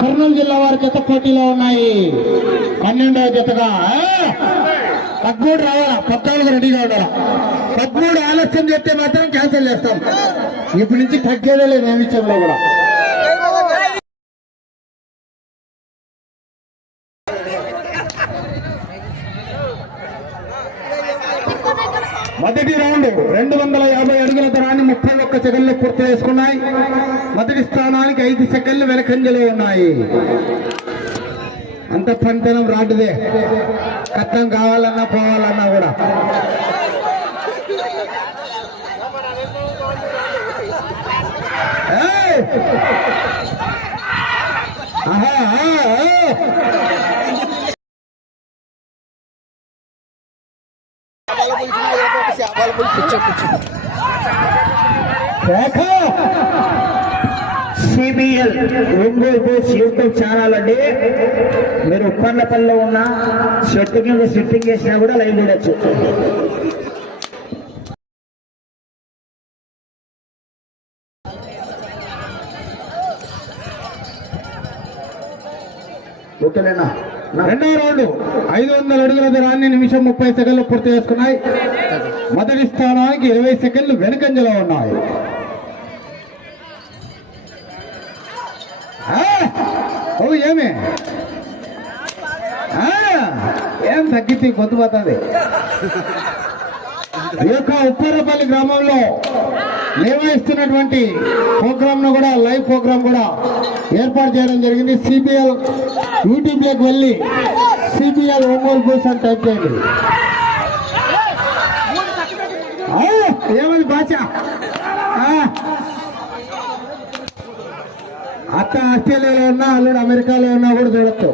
కర్నూలు జిల్లా వారి జత పోటీలో ఉన్నాయి. పన్నెండవ జతగా. పద్మూడు రావాలా? పద్నాలుగు రెడీగా ఉండాలా? పద్మూడు ఆలస్యం చేస్తే మాత్రం క్యాన్సిల్ చేస్తాం. ఇప్పటి నుంచి తగ్గేదే లేదు ఏ కూడా మొదటి రౌండ్ రెండు వందల యాభై అడుగుల దూరాన్ని ముప్పై ఒక్క సెకండ్లు పూర్తి చేసుకున్నాయి. మొదటి స్థానానికి ఐదు సెకండ్లు వెనకంజలో ఉన్నాయి. అంత పంతనం రాటుదే కట్టం కావాలన్నా పోవాలన్నా కూడా. ఆహా, ఆ. Rekha! CBL Ongole Bose YouTube channel అండి. మీరు ఉప్పన్నపల్లిలో ఉన్న షెట్ కింద షిఫ్టింగ్ చేసినా కూడా లైవ్ చూడొచ్చు. రెండో రౌండ్. ఐదు వందల అడుగుల దూరాన్ని నిమిషం ముప్పై సెకండ్లు పూర్తి చేసుకున్నాయి. మొదటి స్థానానికి ఇరవై సెకండ్లు వెనుకంజలో ఉన్నాయి. ఓ ఏమి? ఏం తగ్గించి పొద్దుపోతుంది ఈ యొక్క ఉప్పారపల్లి గ్రామంలో నిర్వహిస్తున్నటువంటి ప్రోగ్రామ్ను కూడా లైవ్ ప్రోగ్రామ్ కూడా ఏర్పాటు చేయడం జరిగింది. సిబిఎల్ యూట్యూబ్లోకి వెళ్ళి సిబిఎల్ ఒంగోలు బూస్ అని టైప్ చేయండి. ఏమది బాచ? అత్త ఆస్ట్రేలియాలో ఉన్నా అల్లుడు అమెరికాలో ఉన్నా కూడా చూడొచ్చు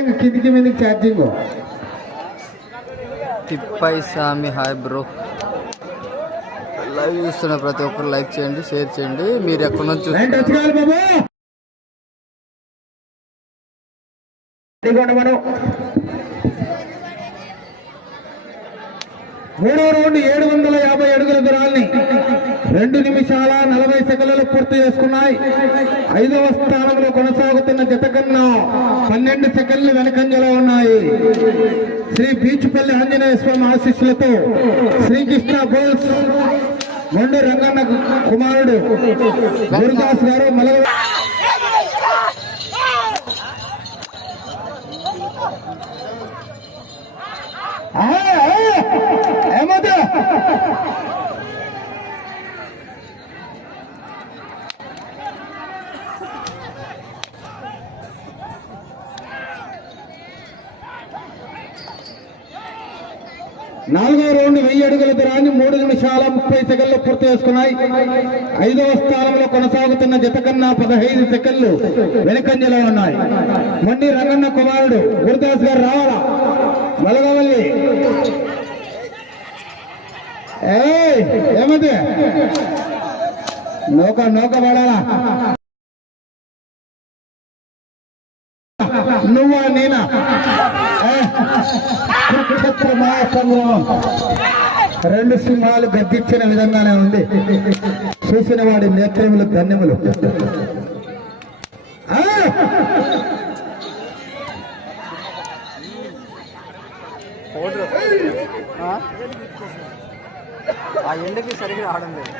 ఇంక కిందికి మీదకి ఛార్జింగ్. తిప్పై సామి హాయ్ బ్రో. లైవ్ చూస్తున్న ప్రతి ఒక్కరు లైక్ చేయండి షేర్ చేయండి. మీరు ఎక్కడి నుంచి మూడో రౌండ్ ఏడు వందల యాభై అడుగుల దూరాన్ని రెండు నిమిషాల నలభై సెకండ్లు పూర్తి చేసుకున్నాయి. ఐదవ స్థానంలో కొనసాగుతున్న జత కన్నా పన్నెండు సెకండ్లు వెనకంజలో ఉన్నాయి. శ్రీ బీచ్పల్లి ఆంజనేయ స్వామి ఆశీస్సులతో శ్రీకృష్ణ బోల్స్ మొండు రంగన్న కుమారుడు గురుదాస్ గారు మలవ నాలుగో రౌండ్ వెయ్యి అడుగుల దూరాన్ని మూడు నిమిషాల ముప్పై సెకండ్లు పూర్తి చేసుకున్నాయి. ఐదవ స్థానంలో కొనసాగుతున్న జత కన్నా పదహైదు సెకండ్లు వెనుకంజలో ఉన్నాయి. మొండి రంగన్న కుమారుడు గురుదాస్ గారు రావాలా? మలగవల్లి. ఏమది? నౌక నౌక పడాలా నువ్వా నేనా? కురుక్షేత్ర మహాసంగ్రమం రెండు సింహాలు గద్దించిన విధంగానే ఉంది. చూసిన వాడి నేత్రములు ధన్యములు ఆ! ఆ? ఎండకి సరిగ్గా రావడం లేదు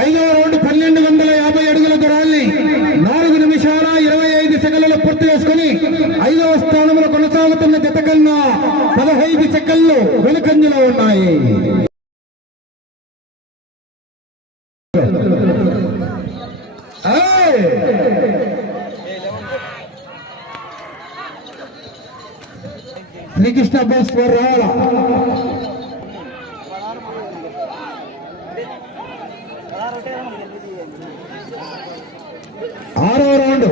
ఐదవ రౌండ్ పన్నెండు వందల యాభై అడుగుల దూరాన్ని నాలుగు నిమిషాల ఇరవై ఐదు సెకండ్లలో పూర్తి చేసుకుని ఐదవ స్థానంలో కొనసాగుతున్న జత కన్నా పదహైదు సెకండ్లు వెనుకంజలో ఉన్నాయి శ్రీకృష్ణ బస్ రావాలా ఆరో రౌండ్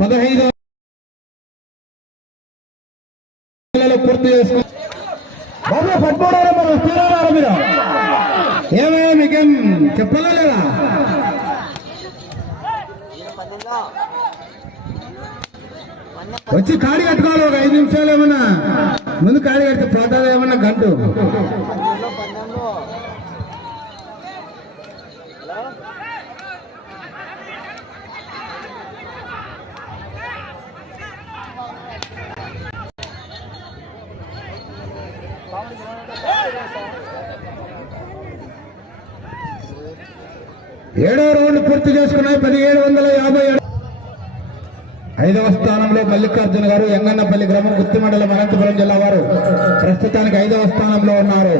పదహైదు పూర్తి చేసుకుని. బాబు పద్మూడవ నెంబర్ వస్తున్నారా మీరు. ఏమయ్యా మీకేం చెప్పలే వచ్చి కాడి కట్టుకోవాలి ఒక ఐదు నిమిషాలు ఏమన్నా? ముందు కాడి కడితే పోతాదా ఏమన్నా గంటు? ఏడో రౌండ్ పూర్తి చేసుకున్నాయి పదిహేడు వందల యాభై ఏడు ఐదవ స్థానంలో మల్లికార్జున గారు ఎంగన్నపల్లి గ్రామం గుత్తి మండలం అనంతపురం జిల్లా వారు. ప్రస్తుతానికి ఐదవ స్థానంలో ఉన్నారు.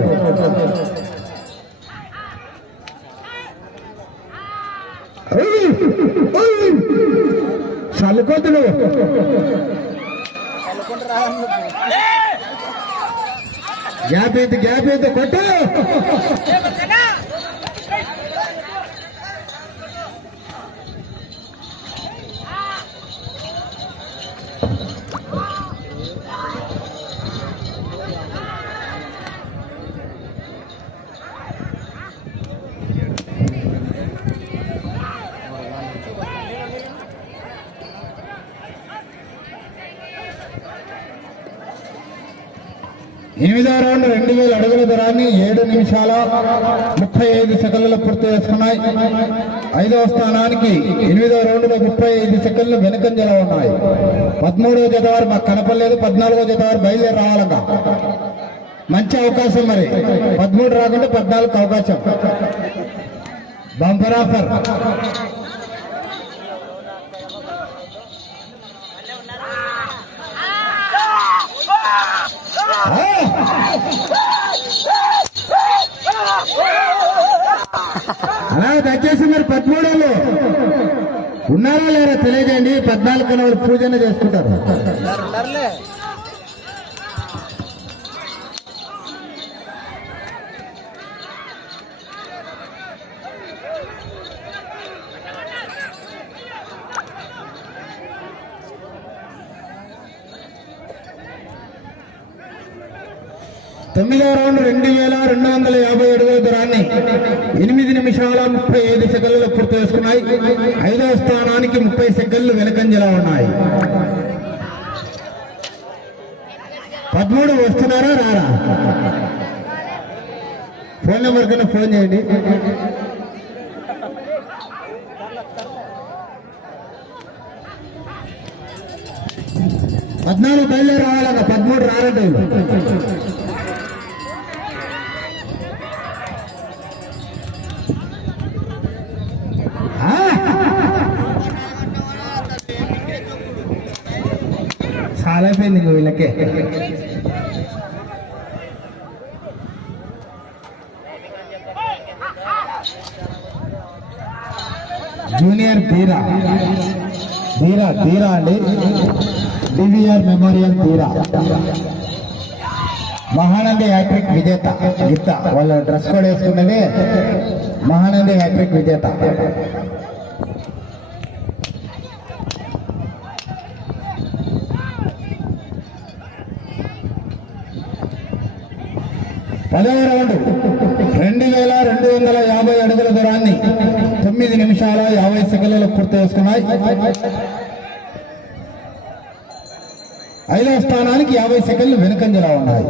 చల్లుకోతుడు గ్యాప్ అయితే గ్యాప్ అయితే కొట్టు. ఎనిమిదో రౌండ్ రెండు వేల అడుగుల దూరాన్ని ఏడు నిమిషాల ముప్పై ఐదు సెకండ్లలో పూర్తి చేసుకున్నాయి. ఐదవ స్థానానికి ఎనిమిదో రౌండ్లో ముప్పై ఐదు సెకండ్లు వెనుకంజలో ఉన్నాయి. పదమూడవ జత వారు మాకు కనపడలేదు. పద్నాలుగో జత వారు బయలుదేరి రావాలంగా. మంచి అవకాశం మరి. పదమూడు రాకుండా పద్నాలుగు అవకాశం. బంపర్ ఆఫర్ అలాగే దయచేసి మీరు పద్మూడేళ్ళు ఉన్నారా లేరా తెలియజేయండి. పద్నాలుగు కన్నా పూజన చేసుకుంటారు తొమ్మిదో రౌండ్ రెండు వేల రెండు వందల యాభై అడుగుల దూరాన్ని ఎనిమిది నిమిషాల ముప్పై ఐదు సెకండ్లు పూర్తి చేసుకున్నాయి. ఐదో స్థానానికి ముప్పై సెకండ్లు వెనకంజలా ఉన్నాయి. పదమూడు వస్తున్నారా? రారా? ఫోన్ నెంబర్ కన్నా ఫోన్ చేయండి. పద్నాలుగు బయలుదేరి రావాలన్న పదమూడు రారంటే చాలా ఇంక వీళ్ళకే. జూనియర్ తీరా తీరా తీరా అండి. డివిఆర్ మెమోరియల్ తీరా మహానంది హ్యాట్రిక్ విజేత. గీత వాళ్ళ డ్రెస్ కోడ్ వేసుకున్నది మహానంది హ్యాట్రిక్ విజేత. పదవ రౌండ్. రెండు వేల రెండు వందల యాభై అడుగుల దూరాన్ని తొమ్మిది నిమిషాల యాభై సెకండ్లలో పూర్తి చేసుకున్నాయి. ఐదవ స్థానానికి యాభై సెకండ్లు వెనుకంజలా ఉన్నాయి.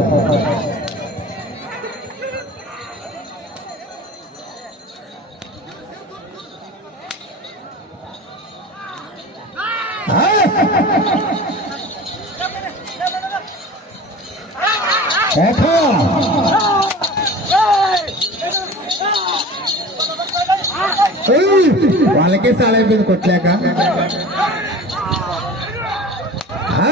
Ha ha ha ha! వాళ్ళకే చాలా అయిపోయింది కొట్టలేక. ఆ!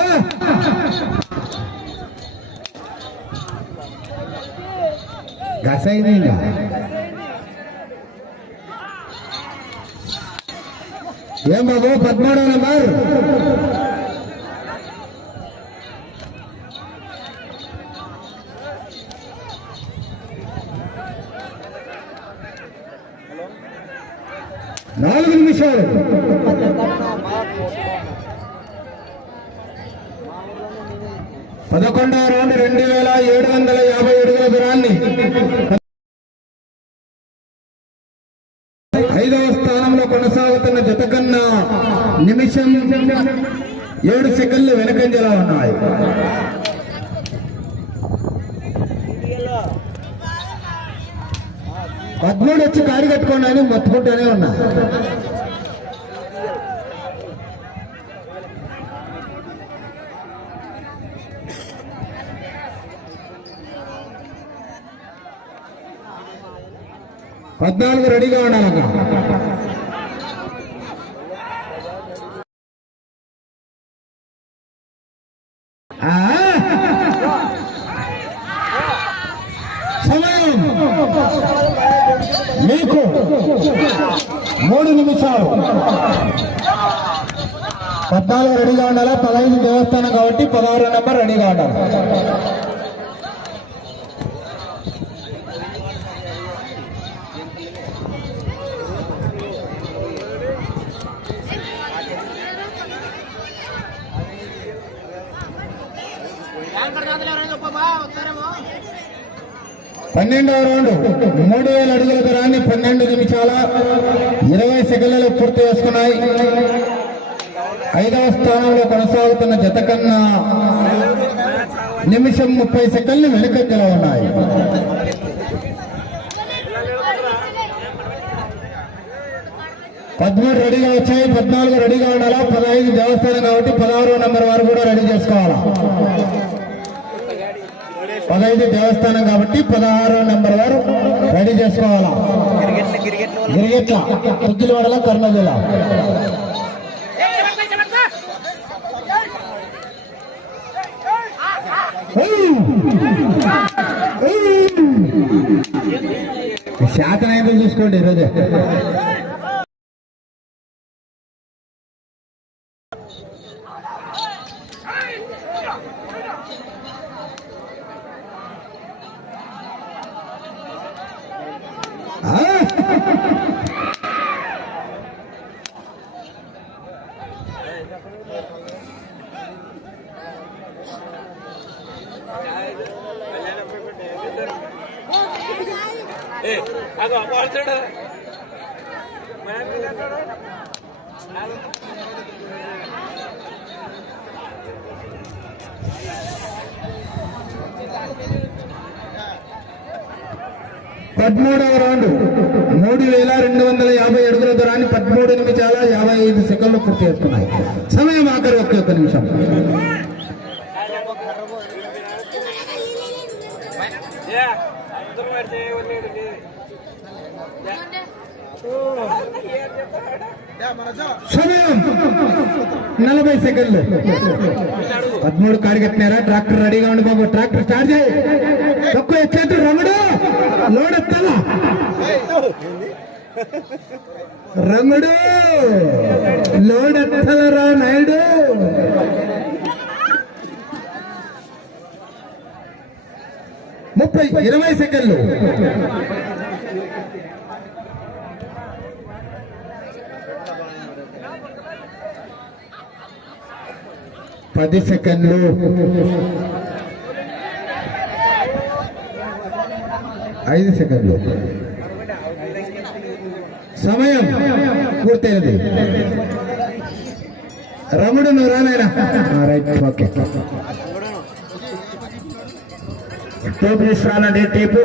గసైంది ఇంకా. ఏం బాబు? పద్మూడో నెంబర్? నాలుగు పదకొండవ రౌండ్ రెండు వేల ఏడు వందల యాభై అడుగుల దూరాన్ని. ఐదవ స్థానంలో కొనసాగుతున్న జత కన్నా నిమిషం ఏడు సెకండ్లు వెనకంజలా ఉన్నాయి. పద్మూడు వచ్చి కారు కట్టుకోండి అని మొత్తుకుంటూనే ఉన్నా. పద్నాలుగు రెడీగా ఉండాలక్క సమయం. మీకు మూడు నిమిషాలు. పద్నాలుగు రెడీగా ఉండాలా? పదహైదు దేవస్థానం కాబట్టి పదహారు నెంబర్ రెడీగా ఉండాలి. పన్నెండవ రౌండ్ మూడు వేల అడుగుల దూరాన్ని పన్నెండు నిమిషాల ఇరవై సెకండ్లలో పూర్తి చేసుకున్నాయి. ఐదవ స్థానంలో కొనసాగుతున్న జత కన్నా నిమిషం ముప్పై సెకండ్లు వెనుకంజలో ఉన్నాయి. పదమూడు రెడీగా వచ్చాయి. పద్నాలుగు రెడీగా ఉండాలా? పదహైదు దేవస్థానం కాబట్టి పదహారో నెంబర్ వారు కూడా రెడీ చేసుకోవాలా? పదహైదు దేవస్థానం కాబట్టి పదహారో నెంబర్ వారు రెడీ చేసుకోవాలా? గిరిగెట్ల పొద్దులవాడల కర్నూలు జిల్లా శాతం అయితే చూసుకోండి ఈరోజు ఆ? పదమూడవ రౌండ్. మూడు వేల రెండు వందల యాభై అడుగుల దూరాన్ని పదమూడు నిమిషాల యాభై ఐదు సెకండ్లు పూర్తి చేసుకున్నాయి. సమయం ఆఖరి ఒకే ఒక్క నిమిషం. సమయం నలభై సెకండ్లు. పదమూడు కాడిగట్టినారా ట్రాక్టర్ రెడీగా ఉండి బాబు. ట్రాక్టర్ స్టార్ట్ చేయి తక్కువ ఎచ్చేట్టు రమడు. లోడ్ ఎత్తాలా రమడు. లోడ్ ఎత్తలరా నాయుడు. ముప్పై ఇరవై సెకండ్లు. పది సెకండ్లు. ఐదు సెకండ్లు. సమయం పూర్తయినది. రముడు నువ్వు రానాయన రైట్ ఓకే. టేపు తీసుకురానండి టేపు.